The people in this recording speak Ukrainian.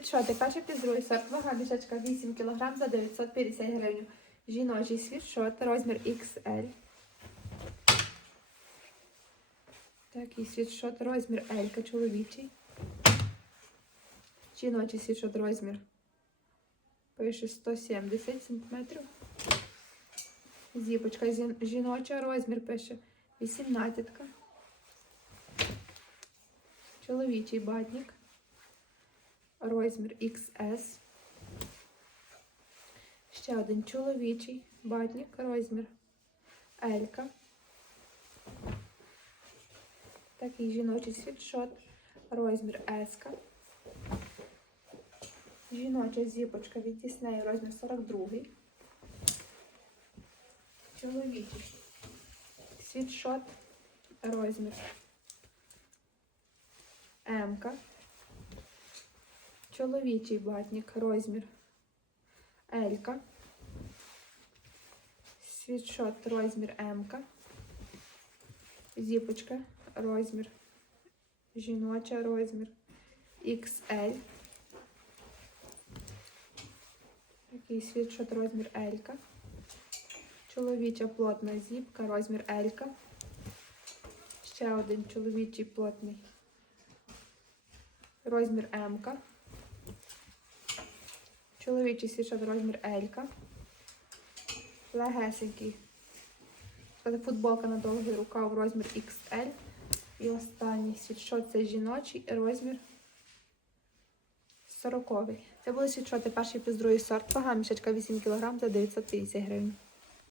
Світшоти, плюс другий сорт, вага мішечка 8 кг за 950 гривень. Жіночий світшот, розмір XL. Такий світшот, розмір L, чоловічий. Жіночий світшот, розмір. Пише 170 см. Зіпочка зі- жіноча, розмір пише 18. Чоловічий батник. Розмір XS. Ще один чоловічий батник, розмір L. Такий жіночий світшот, розмір S. Жіноча зіпочка від Діснею, розмір 42. Чоловічий світшот, розмір М. Чоловічий батник, розмір L. Світшот, розмір М. Зіпочка, розмір жіноча, розмір XL. Такий світшот, розмір L. Чоловіча плотна зіпка, розмір L. Ще один чоловічий плотний розмір М. Чоловічий світшот розмір Елька. Легесенький. Футболка на довгий рукав розмір XL. І останній світшот це жіночий розмір 40. Це були світшоти перший плюс другий сорт. Вага мішечка 8 кг за 950 гривень.